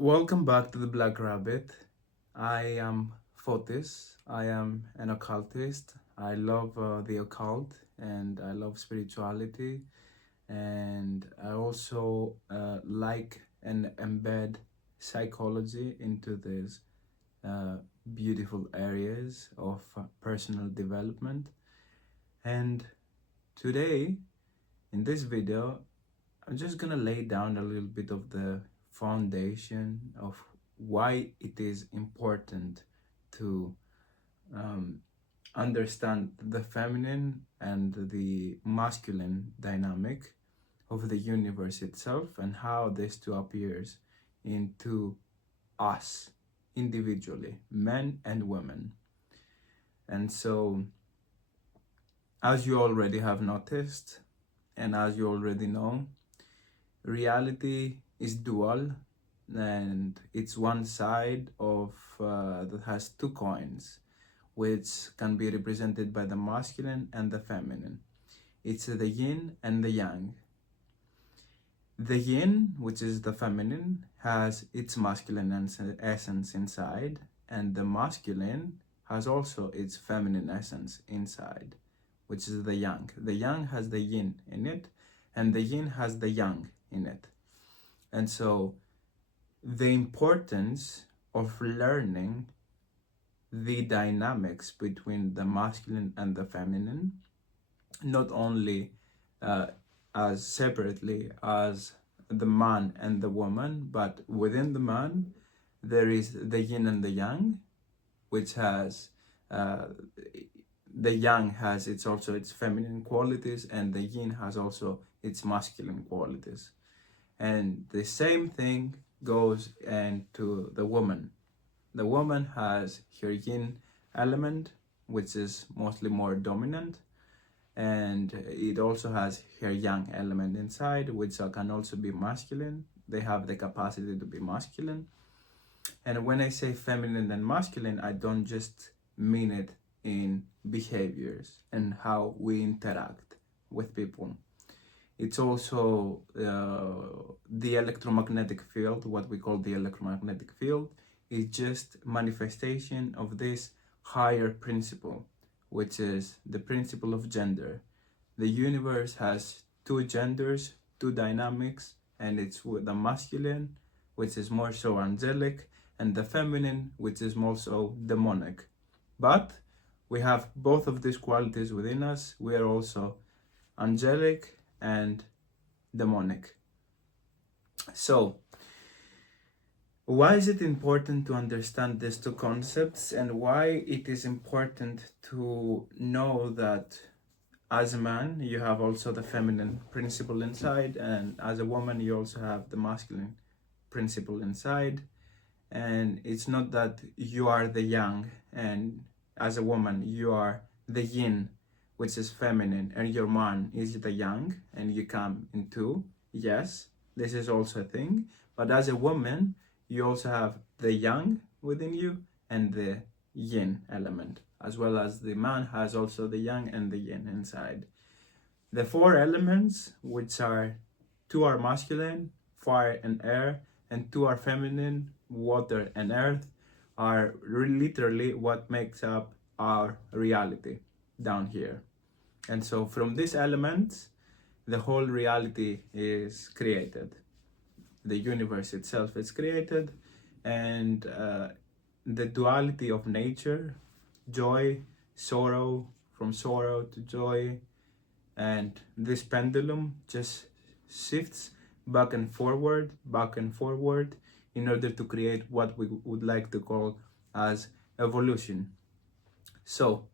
Welcome back to the Black Rabbit. I am Fotis. I am an occultist. I love the occult and I love spirituality. And I also like and embed psychology into these uh, beautiful areas of personal development. And today, in this video, I'm just gonna lay down a little bit of the foundation of why it is important to um, understand the feminine and the masculine dynamic of the universe itself and how this two appears into us individually, men and women. And so, as you already have noticed, and as you already know, reality is dual, and it's one side of that has two coins, which can be represented by the masculine and the feminine. It's the yin and the yang. The yin, which is the feminine, has its masculine essence inside, and the masculine has also its feminine essence inside, which is the yang. The yang has the yin in it, and the yin has the yang in it. And so the importance of learning the dynamics between the masculine and the feminine, not only as separately as the man and the woman, but within the man there is the yin and the yang, which has the yang has also its feminine qualities, and the yin has also its masculine qualities. And the same thing goes into the woman. The woman has her yin element, which is mostly more dominant, and it also has her yang element inside, which can also be masculine. They have the capacity to be masculine. And when I say feminine and masculine, I don't just mean it in behaviors and how we interact with people. It's also the electromagnetic field. What we call the electromagnetic field is just manifestation of this higher principle, which is the principle of gender. The universe has two genders, two dynamics, and it's with the masculine, which is more so angelic, and the feminine, which is more so demonic. But we have both of these qualities within us. We are also angelic and demonic. So, why is it important to understand these two concepts, and why it is important to know that as a man you have also the feminine principle inside, and as a woman you also have the masculine principle inside? And it's not that you are the yang and as a woman you are the yin, which is feminine, and your man is the yang, and you come in two. Yes, this is also a thing. But as a woman, you also have the yang within you and the yin element, as well as the man has also the yang and the yin inside. The four elements, which are two are masculine, fire and air, and two are feminine, water and earth, are literally what makes up our reality down here. And so from these elements, the whole reality is created. The universe itself is created, and the duality of nature, joy, sorrow, from sorrow to joy, and this pendulum just shifts back and forward in order to create what we would like to call as evolution. So,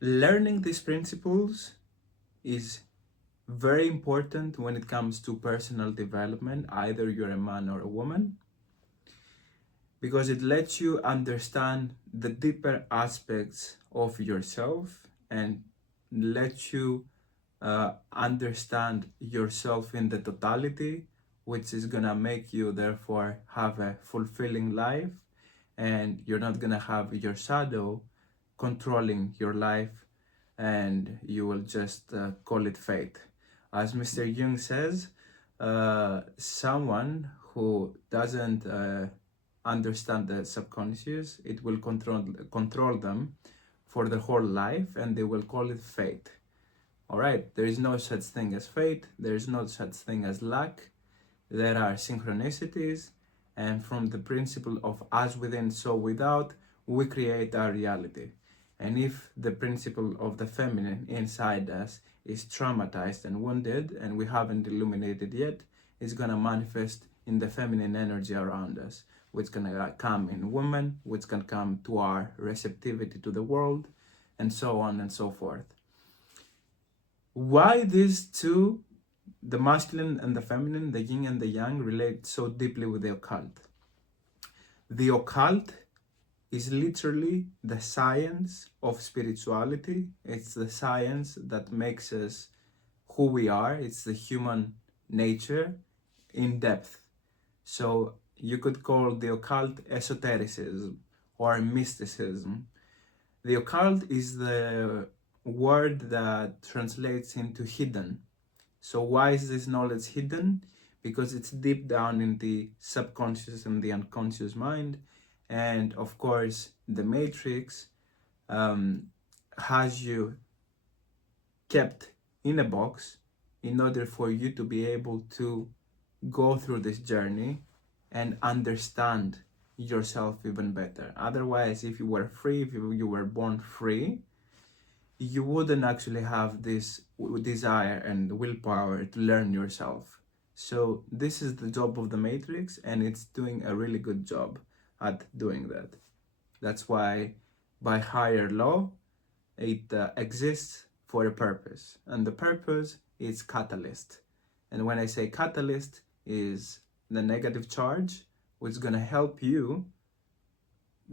learning these principles is very important when it comes to personal development, either you're a man or a woman, because it lets you understand the deeper aspects of yourself and lets you understand yourself in the totality, which is gonna make you therefore have a fulfilling life, and you're not gonna have your shadow controlling your life, and you will just call it fate. As Mr. Jung says, someone who doesn't understand the subconscious, it will control them for their whole life, and they will call it fate. All right, there is no such thing as fate. There is no such thing as luck. There are synchronicities, and from the principle of as within, so without, we create our reality. And if the principle of the feminine inside us is traumatized and wounded, and we haven't illuminated yet, it's gonna manifest in the feminine energy around us, which gonna come in women, which can come to our receptivity to the world, and so on and so forth. Why these two, the masculine and the feminine, the yin and the yang, relate so deeply with the occult? The occult is literally the science of spirituality. It's the science that makes us who we are. It's the human nature in depth. So you could call the occult esotericism or mysticism. The occult is the word that translates into hidden. So why is this knowledge hidden? Because it's deep down in the subconscious and the unconscious mind. And of course, the matrix has you kept in a box in order for you to be able to go through this journey and understand yourself even better. Otherwise, if you were free, if you were born free, you wouldn't actually have this desire and willpower to learn yourself. So this is the job of the matrix, and it's doing a really good job at doing that. That's why by higher law, it exists for a purpose, and the purpose is catalyst. And when I say catalyst, is the negative charge, which is going to help you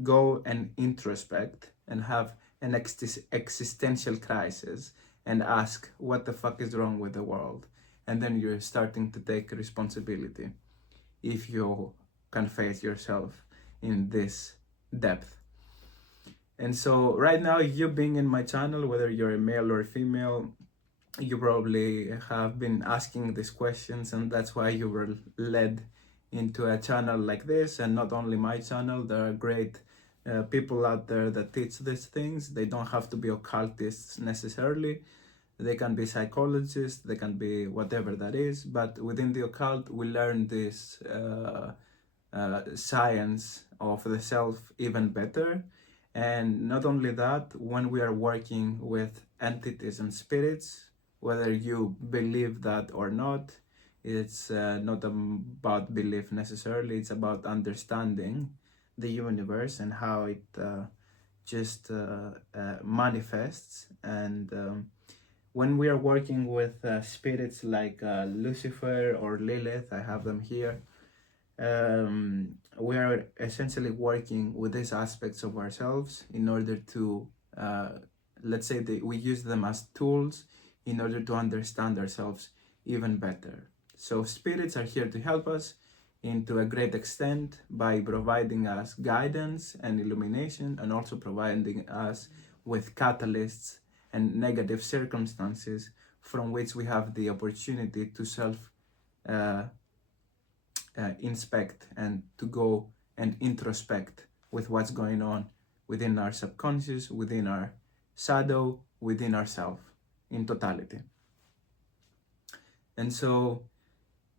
go and introspect and have an existential crisis and ask what the fuck is wrong with the world. And then you're starting to take responsibility if you can face yourself in this depth. And so right now, you being in my channel, whether you're a male or a female, you probably have been asking these questions, and that's why you were led into a channel like this. And not only my channel, there are great people out there that teach these things. They don't have to be occultists necessarily. They can be psychologists, they can be whatever that is, but within the occult we learn this science of the self even better. And not only that, when we are working with entities and spirits, whether you believe that or not, it's not about belief necessarily, it's about understanding the universe and how it just manifests. And when we are working with spirits like Lucifer or Lilith, I have them here, we are essentially working with these aspects of ourselves in order to, let's say, we use them as tools in order to understand ourselves even better. So spirits are here to help us into a great extent by providing us guidance and illumination, and also providing us with catalysts and negative circumstances from which we have the opportunity to self inspect and to go and introspect with what's going on within our subconscious, within our shadow, within ourself in totality. And so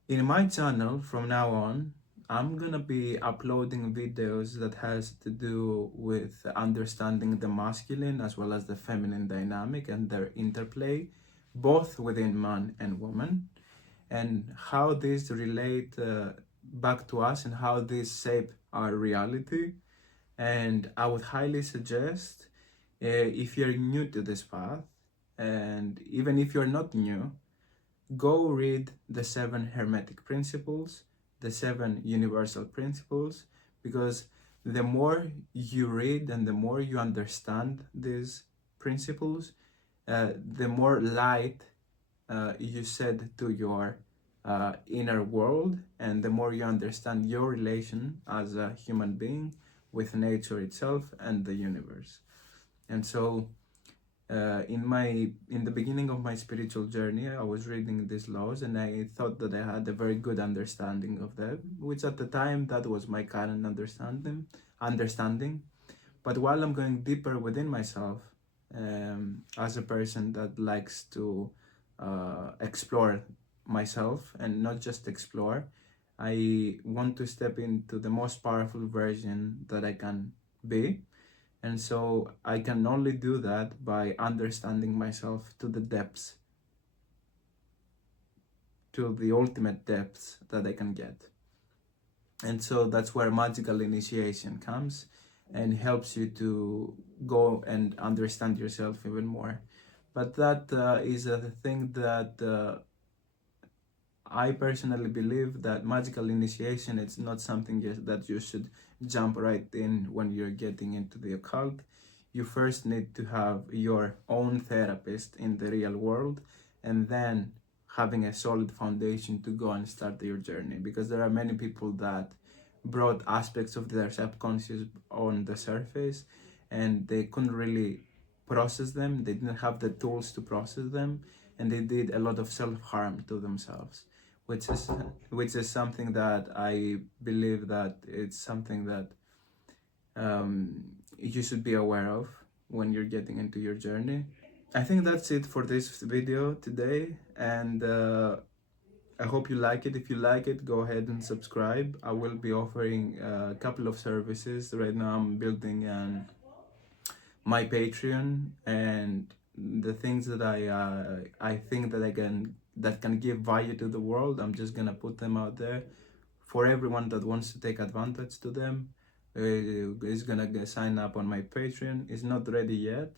in my channel from now on, I'm gonna be uploading videos that has to do with understanding the masculine as well as the feminine dynamic and their interplay, both within man and woman, and how these relate back to us and how these shape our reality. And I would highly suggest, if you're new to this path, and even if you're not new, go read the 7 Hermetic principles, the 7 universal principles, because the more you read and the more you understand these principles, the more light you shed to your inner world, and the more you understand your relation as a human being with nature itself and the universe. And so in the beginning of my spiritual journey, I was reading these laws and I thought that I had a very good understanding of them, which at the time that was my current understanding. But while I'm going deeper within myself, as a person that likes to explore myself and not just explore, I want to step into the most powerful version that I can be. And so I can only do that by understanding myself to the depths, to the ultimate depths that I can get. And so that's where magical initiation comes and helps you to go and understand yourself even more. But that is a thing that I personally believe that magical initiation, it's not something that you should jump right in when you're getting into the occult. You first need to have your own therapist in the real world, and then having a solid foundation to go and start your journey, because there are many people that brought aspects of their subconscious on the surface and they couldn't really process them. They didn't have the tools to process them, and they did a lot of self-harm to themselves, which is something that I believe that it's something that you should be aware of when you're getting into your journey. I think that's it for this video today, and I hope you like it. If you like it, go ahead and subscribe. I will be offering a couple of services. Right now I'm building my Patreon, and the things that I think that can give value to the world, I'm just gonna put them out there for everyone that wants to take advantage to them. Is gonna sign up on my Patreon. It's not ready yet,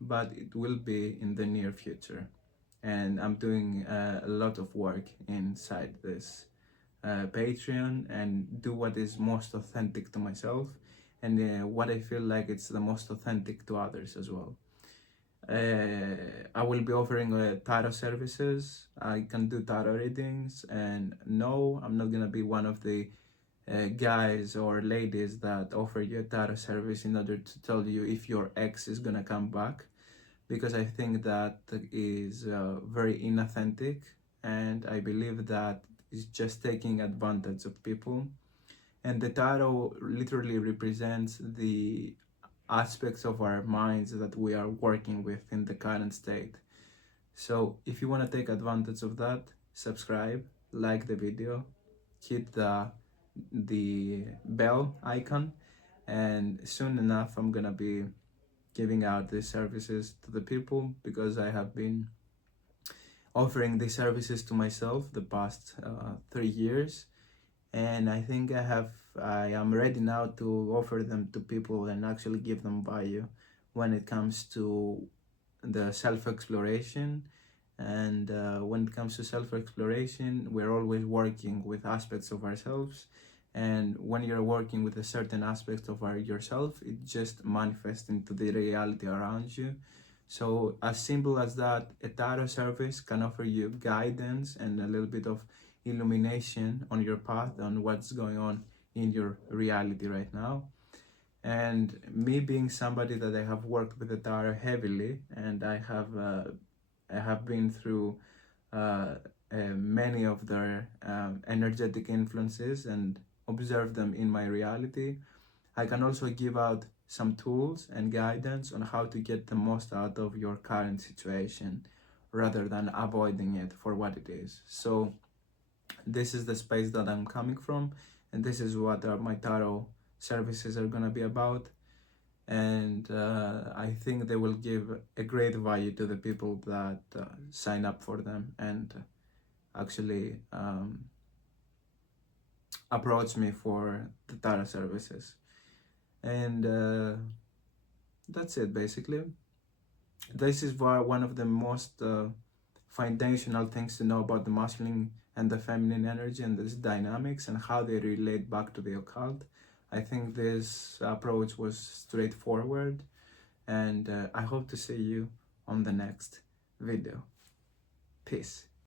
but it will be in the near future. And I'm doing a lot of work inside this Patreon and do what is most authentic to myself and what I feel like it's the most authentic to others as well. I will be offering tarot services. I can do tarot readings, and no, I'm not gonna be one of the guys or ladies that offer you a tarot service in order to tell you if your ex is gonna come back, because I think that is very inauthentic, and I believe that is just taking advantage of people. And the tarot literally represents the aspects of our minds that we are working with in the current state. So if you want to take advantage of that, subscribe, like the video, hit the bell icon, and soon enough I'm gonna be giving out these services to the people, because I have been offering these services to myself the past 3 years, and I think I am ready now to offer them to people and actually give them value when it comes to the self-exploration. And when it comes to self-exploration, we're always working with aspects of ourselves, and when you're working with a certain aspect of yourself, it just manifests into the reality around you. So as simple as that, a tarot service can offer you guidance and a little bit of illumination on your path, on what's going on in your reality right now. And me being somebody that I have worked with the tarot heavily, and I have been through many of their energetic influences and observe them in my reality, I can also give out some tools and guidance on how to get the most out of your current situation rather than avoiding it for what it is. So this is the space that I'm coming from, and this is what my tarot services are going to be about. And I think they will give a great value to the people that sign up for them and actually approach me for the tarot services. And that's it basically. This is one of the most foundational things to know about the masculine and the feminine energy and this dynamics and how they relate back to the occult. I think this approach was straightforward, and I hope to see you on the next video. Peace.